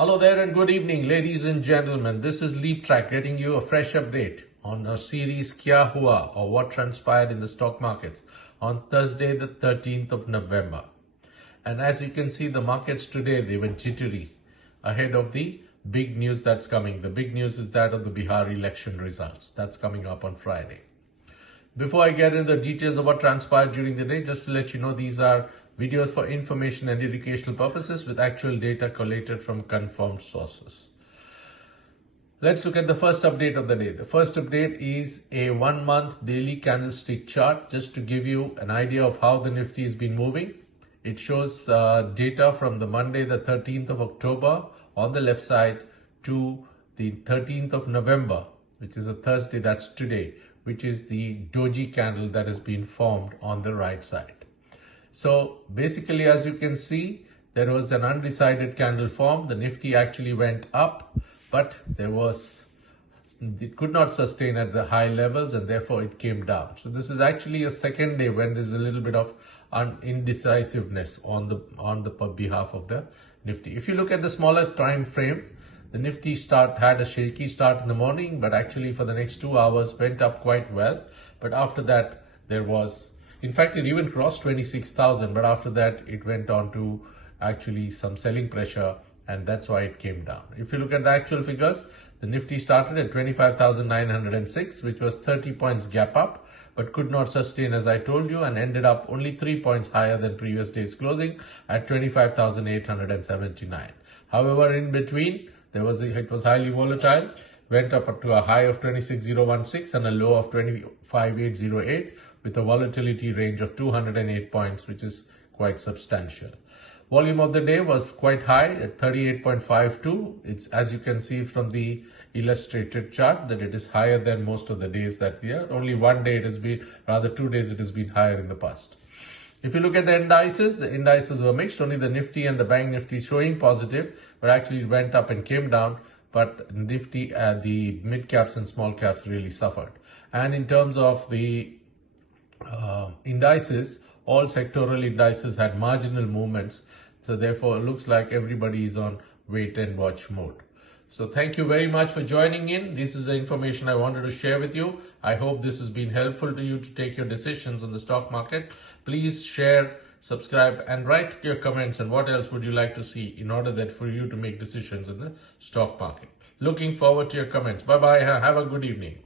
Hello there and good evening, ladies and gentlemen. This is LEAPTRAC getting you a fresh update on our series Kya Hua, or what transpired in the stock markets on Thursday the 13th of November. And as you can see, the markets today, they were jittery ahead of the big news that's coming. The big news is that of the Bihar election results. That's coming up on Friday. Before I get into the details of what transpired during the day, just to let you know, these are videos for information and educational purposes with actual data collated from confirmed sources. Let's look at the first update of the day. The first update is a 1 month daily candlestick chart, just to give you an idea of how the Nifty has been moving. It shows data from the Monday, the 13th of October on the left side to the 13th of November, which is a Thursday, that's today, which is the doji candle that has been formed on the right side. So basically, as you can see, there was an undecided candle formed. The Nifty actually went up, but it could not sustain at the high levels, and therefore it came down. So this is actually a second day when there's a little bit of indecisiveness on the behalf of the Nifty. If you look at the smaller time frame, the Nifty had a shaky start in the morning, but actually for the next 2 hours went up quite well. But after that, in fact, it even crossed 26,000, but after that, it went on to actually some selling pressure, and that's why it came down. If you look at the actual figures, the Nifty started at 25,906, which was 30 points gap up, but could not sustain, as I told you, and ended up only 3 points higher than previous day's closing at 25,879. However, in between, it was highly volatile, went up to a high of 26,016 and a low of 25,808 with a volatility range of 208 points, which is quite substantial. Volume of the day was quite high at 38.52. It's, as you can see from the illustrated chart, that it is higher than most of the days that year. Only one day it has been, rather 2 days it has been higher in the past. If you look at the indices were mixed. Only the Nifty and the Bank Nifty showing positive, but actually it went up and came down. But Nifty, the mid caps and small caps really suffered. And in terms of the indices, all sectoral indices had marginal movements. So therefore, it looks like everybody is on wait and watch mode. So thank you very much for joining in. This is the information I wanted to share with you. I hope this has been helpful to you to take your decisions on the stock market. Please share, subscribe, and write your comments and what else would you like to see in order that for you to make decisions in the stock market. Looking forward to your comments. Bye-bye. Have a good evening.